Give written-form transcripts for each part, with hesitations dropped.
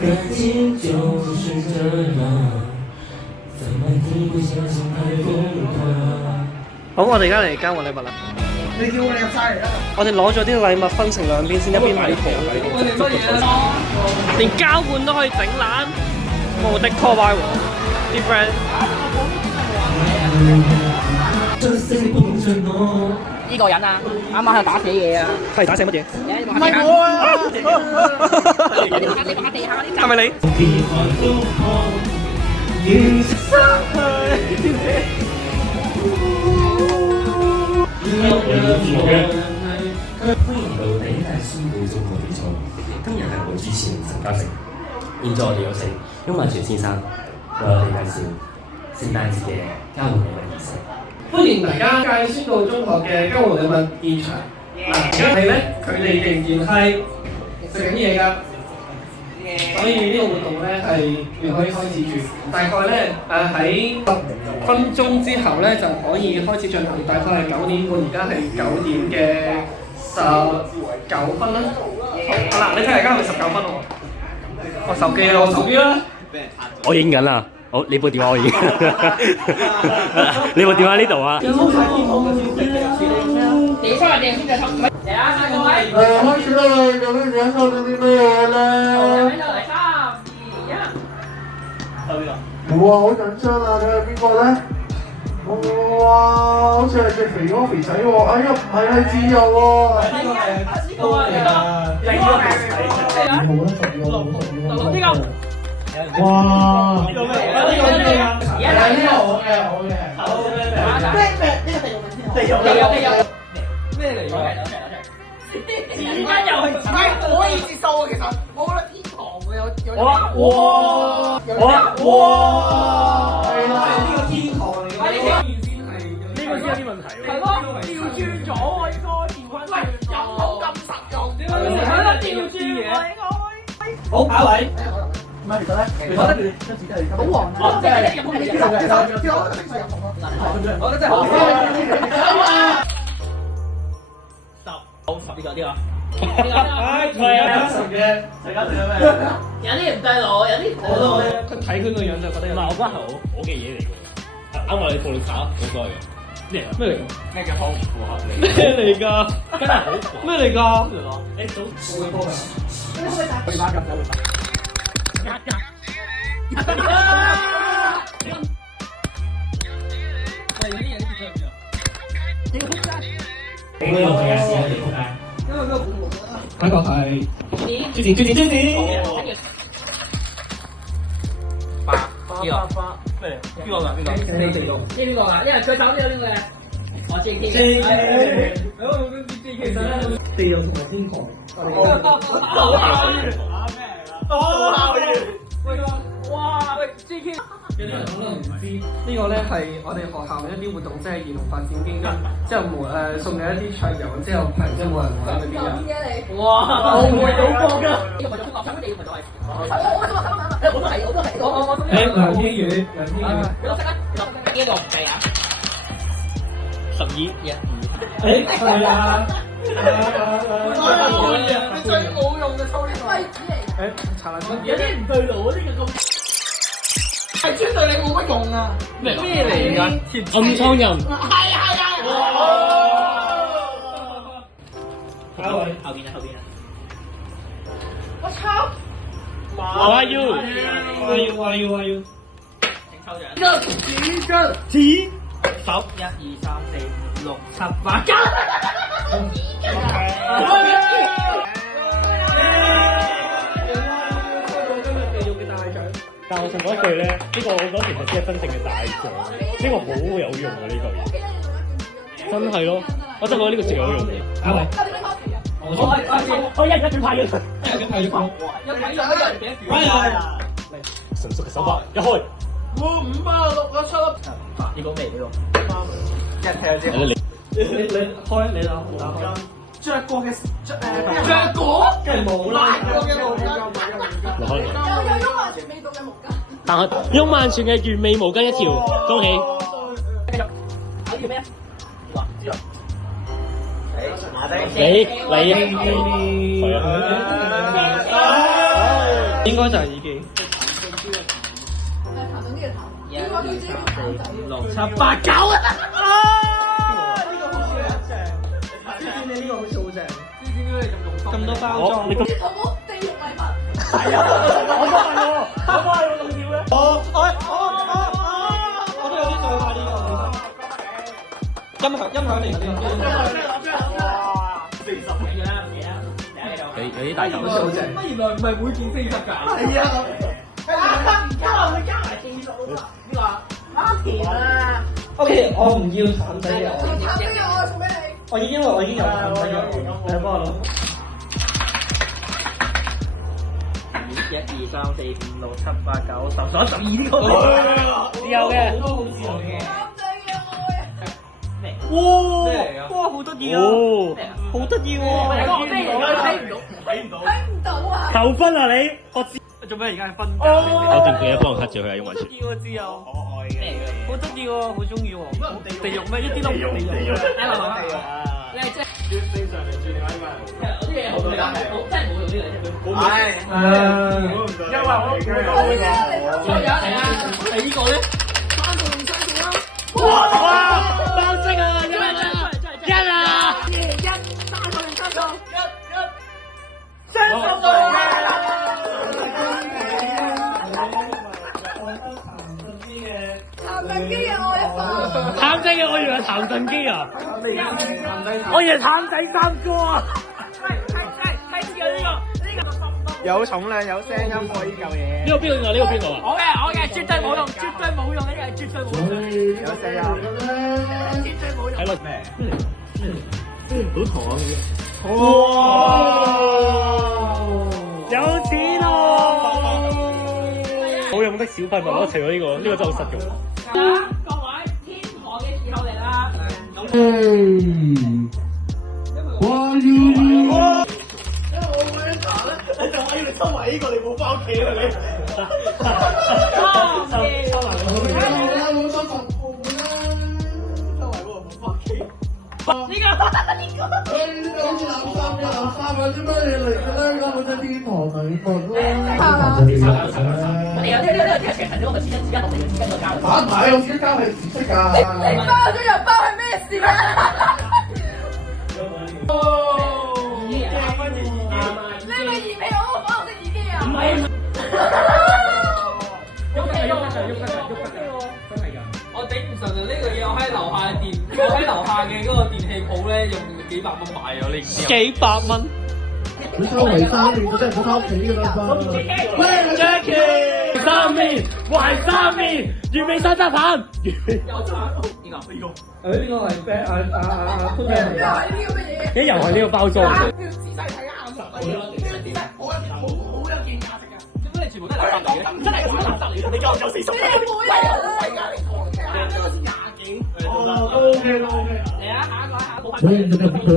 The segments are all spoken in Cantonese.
感情就是這樣，怎麼停不下心太瘋狂。好，我哋而家嚟交換禮物啦。你叫我哋入晒嚟啦！我哋攞咗啲禮物分成兩邊先，一邊買圖，連交換都可以整爛，無敵破壞王啲 friend。呢個人啊，啱啱喺度打死嘢啊！係打死乜嘢？唔係我啊！係咪你？歡迎到第一屆宣佈中學比賽，今日係我主持人陳嘉誠。現在我哋有請翁萬全先生為我哋介紹聖誕節嘅交換禮物儀式。歡迎大家介宣道中學嘅交換禮物現場。而家係咧，佢哋仍然係食緊嘢㗎，所以呢個活動咧係未可以開始住。大概咧喺10分鐘之後咧就可以開始進行，大概係9點半，而家係9點嘅19分啦。好啦，你睇下而家係咪19分喎？我手機啊，我手機啦。我影緊啦。好，你部電話我影。你部電話呢度啊？你出嚟電先就出。嚟啊，各位！開始啦！究竟而家收到啲咩嘢咧？喺度嚟3、2、1。哇！好緊張啊！睇下邊個咧？哇！好似係隻肥哥肥仔喎！哎呀，唔係係自由喎！呢個啊，呢個。哇！呢個咩啊？而家係呢個好嘅，好嘅。咩嚟㗎？點解又係可以接受啊？其實我覺得天堂會有係啦，呢個天堂嚟嘅。呢個先有啲問題喎。係咯，調轉咗喎，應該調翻轉。喂，有冇咁實用？點解喺度調轉嘅？好，下一位。唔係，其實咧，張紙真係好黃啊！即係你入去我覺得真係好。10呢個。係啊，10嘅，大家食咗咩？有啲唔對路，有啲佢睇佢個樣就覺得有。唔係，我覺得係我嘅嘢嚟嘅，啱我哋報你炒，冇所謂嘅。咩嚟？咩嚟？咩叫好唔符合你？咩嚟㗎？真係好符合。咩嚟㗎？你早會波㗎。俾呢個嘅試下嚟㗎。下一個係朱子。呢個咩嚟？邊個㗎？邊個？呢邊個啊？因為佢走咗呢個嘅，我知添。其實咧，地獄同埋天堂。哇！喂，GK。有啲人可能唔知呢個咧係我哋學校嘅一啲活動，即係兒童發展基金，之後送你一啲桌遊，之後平之後冇人玩嗰啲人。哇！我會有過㗎。呢個咪就中學生，你咪就係。我都係。梁天宇。你識啊？呢個唔計啊。12、1、2。係啊。你最冇用嘅操呢個位置嚟。查爛春。有啲唔對路啊！呢個咁。係專對你冇乜用啊！咩嚟㗎？暗瘡人。係。後邊啊！我操！How are you？請抽獎。呢個紙張。紙。11、2、3、4、5、6、7、8、9。但我想講一句咧，呢個我覺得其實先係真正嘅大獎，呢個好有用啊！呢個嘢真係咯，我真係覺得呢個最有用嘅。係咪？我一轉派嘅，一睇就一人幾多純熟嘅手法，一開。5、6、7。呢個咩？呢個一睇就知。你開你啦，打開。着過嘅着過，梗係冇啦。過嘅毛巾，有翁萬全味道嘅毛巾。但係翁萬全嘅原味毛巾一條，恭喜！繼續。呢叫咩啊？知道。你。應該就係耳機。一、二、三、四、五、六、七、八、九啊！呢個好似好正，知你呢個好似好正，知點解你咁用心？咁多包裝，好冇地獄禮物。係啊！我都係咁跳嘅。我都有啲對話呢個。音響嚟嘅呢個。有啲大頭好似好正。乜原來唔係每件40㗎？係啊。而家佢加埋40喎。呢個啱甜啊。OK，我唔要橙仔嘅。橙仔嘅我送俾你。我已經有橙仔嘅，你幫我攞。1、2、3、4、5、6、7、8、9、10、11、12呢個。有嘅。好多好自由嘅。哇！好得意啊！好得意喎！睇唔到啊！求婚啊你！我知。做咩而家係分？我定佢一幫我 cut 咗佢啊，因為。好得意喎，知啊！可愛嘅。好得意喎，好中意喎。地獄咩？一啲都唔地獄。你係真係轉正常嚟轉另外一個人。有啲嘢好真係冇用呢個。係。因為我呢個咧。3個用3個啦。哇！包色啊！一啊！3個用3個。3個。譚振基嘅我一份。譚振基我以為譚振基啊。我以為譚仔3哥啊。睇住呢個。有重量有聲音喎呢嚿嘢。呢個邊個啊？呢個邊個啊？我嘅絕對冇用，絕對冇用，呢個係絕對冇用。有聲音。絕對冇用。睇落咩？好糖嘅。哇！有錢咯！好用的小廢物咯，除咗呢個，呢個真係好實用。各位，天堂嘅時候嚟啦！你仲可以收埋呢個，你冇翻屋企啦你。收埋收埋嗰個冇翻屋企。呢個。好似垃圾嘅垃圾啊！啲乜嘢嚟嘅咧？咁好似天堂禮物打牌我自己交係紫色㗎。你包咗又包係咩事啊？你係咪嫌棄我個粉紅色耳機啊？唔係。我頂唔順啊！呢個嘢我喺樓下嘅嗰個電器鋪咧，用幾百蚊買咗，你唔知啊？幾百蚊。佢收圍3年，佢真係唔好翻屋企㗎啦。喂 Jackie， 3面還3面，月尾山楂棒。有賺呢個。呢個係咩？潘咩嚟㗎？又係呢啲咁嘅嘢。又係呢個包裝。要仔細睇下啱唔啱？呢個仔細好有見價值㗎。點解你全部都係垃圾嚟嘅？真係好垃圾嚟嘅。你夠唔夠40？你冇人啊！呢個先20幾。OK。嚟啊！下一個冇喂，你哋點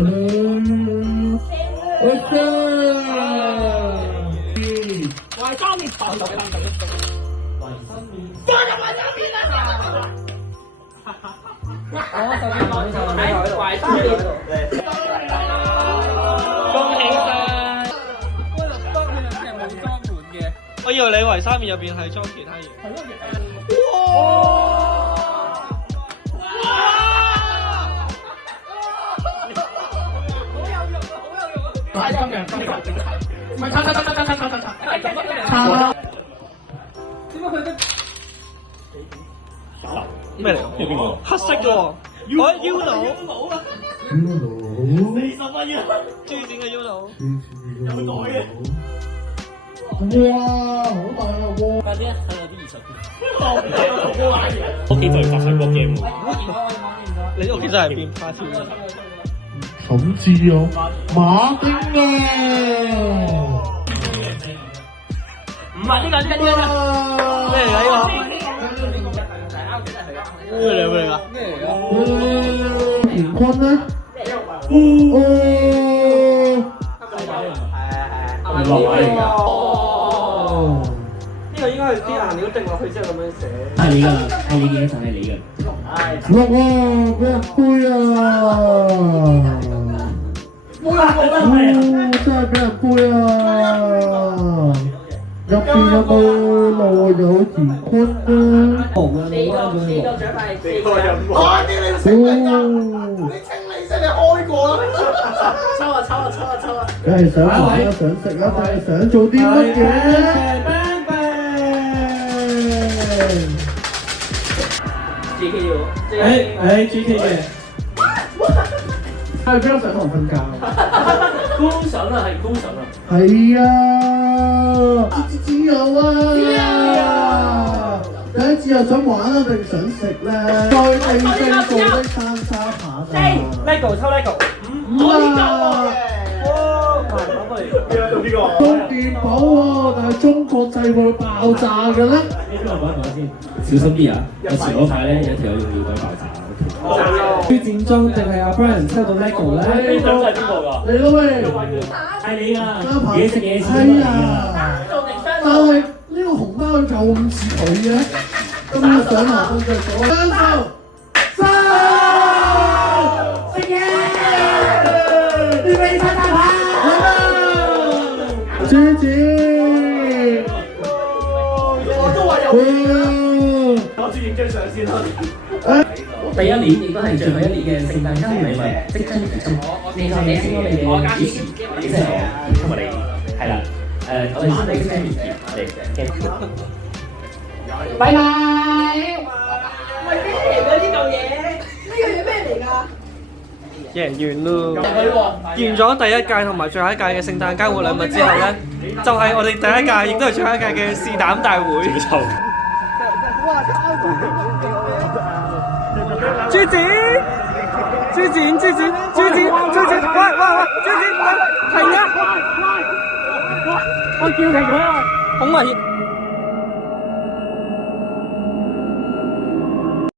懷3面頭就俾你咁樣。放入懷3面啦！我就邊個？喺懷3面。恭喜晒！我以為你圍3面入邊係裝其他嘢。哇！買今日唔係擦。點解佢都咩嚟？呢個邊個？黑色嘅喎。我 Uno 啊。40蚊呀！最正嘅 Uno。有袋嘅。哇！好大啊！哇！快啲啊！睇我啲20片。屋企就要發生個 game 喎。你屋企真係變花超。甚至有馬丁啊！唔係呢個，咩嚟㗎呢個？咩嚟㗎？乾坤咧？落位嚟㗎。呢個應該係啲顏料滴落去之後咁樣寫。係你㗎，係你嘅就係你嘅。哇！俾人杯啊！真係俾人杯啊！入邊有冇內有乾坤啊？紅啊，四個獎牌，四個人我啲你清理㗎，你清理先，你開過啦。抽啊！梗係想玩啊，想食啊，但係想做啲乜嘢？GK 嘅，係邊個上堂瞓覺？高神啊，係高神啊！係啊，只有啊，第一次又想玩啊，定想食咧？再定正做啲山沙扒㗎。Lego 抽 Lego，充電寶喎，但係中國製會爆炸嘅咧？邊個講先？小心啲啊！我前嗰排咧有條友用尿鬼爆炸。最戰裝定係阿 Brian 抽到 Lego 咧？呢張係邊個㗎？嚟咯喂！係你啊！啱嘢食嘢食係啊！但係呢個紅包佢夠咁似佢嘅，今日上堂都着咗雙手三食嘢，預備晒大牌，豬子，我都話有。我先影張相先啦。第一年亦都係最後一年嘅聖誕交換禮物即將結束。你先你嘅主持，你先係我，今日你係啦。我哋先嚟聽完，我哋拜拜。喂，咩嚟㗎呢嚿嘢？呢個嘢咩嚟㗎？贏完咯！完咗第一屆同埋最後一屆嘅聖誕交換禮物之後咧，就係我哋第一屆，亦都係最後一屆嘅試膽大會。豬子，喂，豬子，停啊！我叫停佢啊！好危險。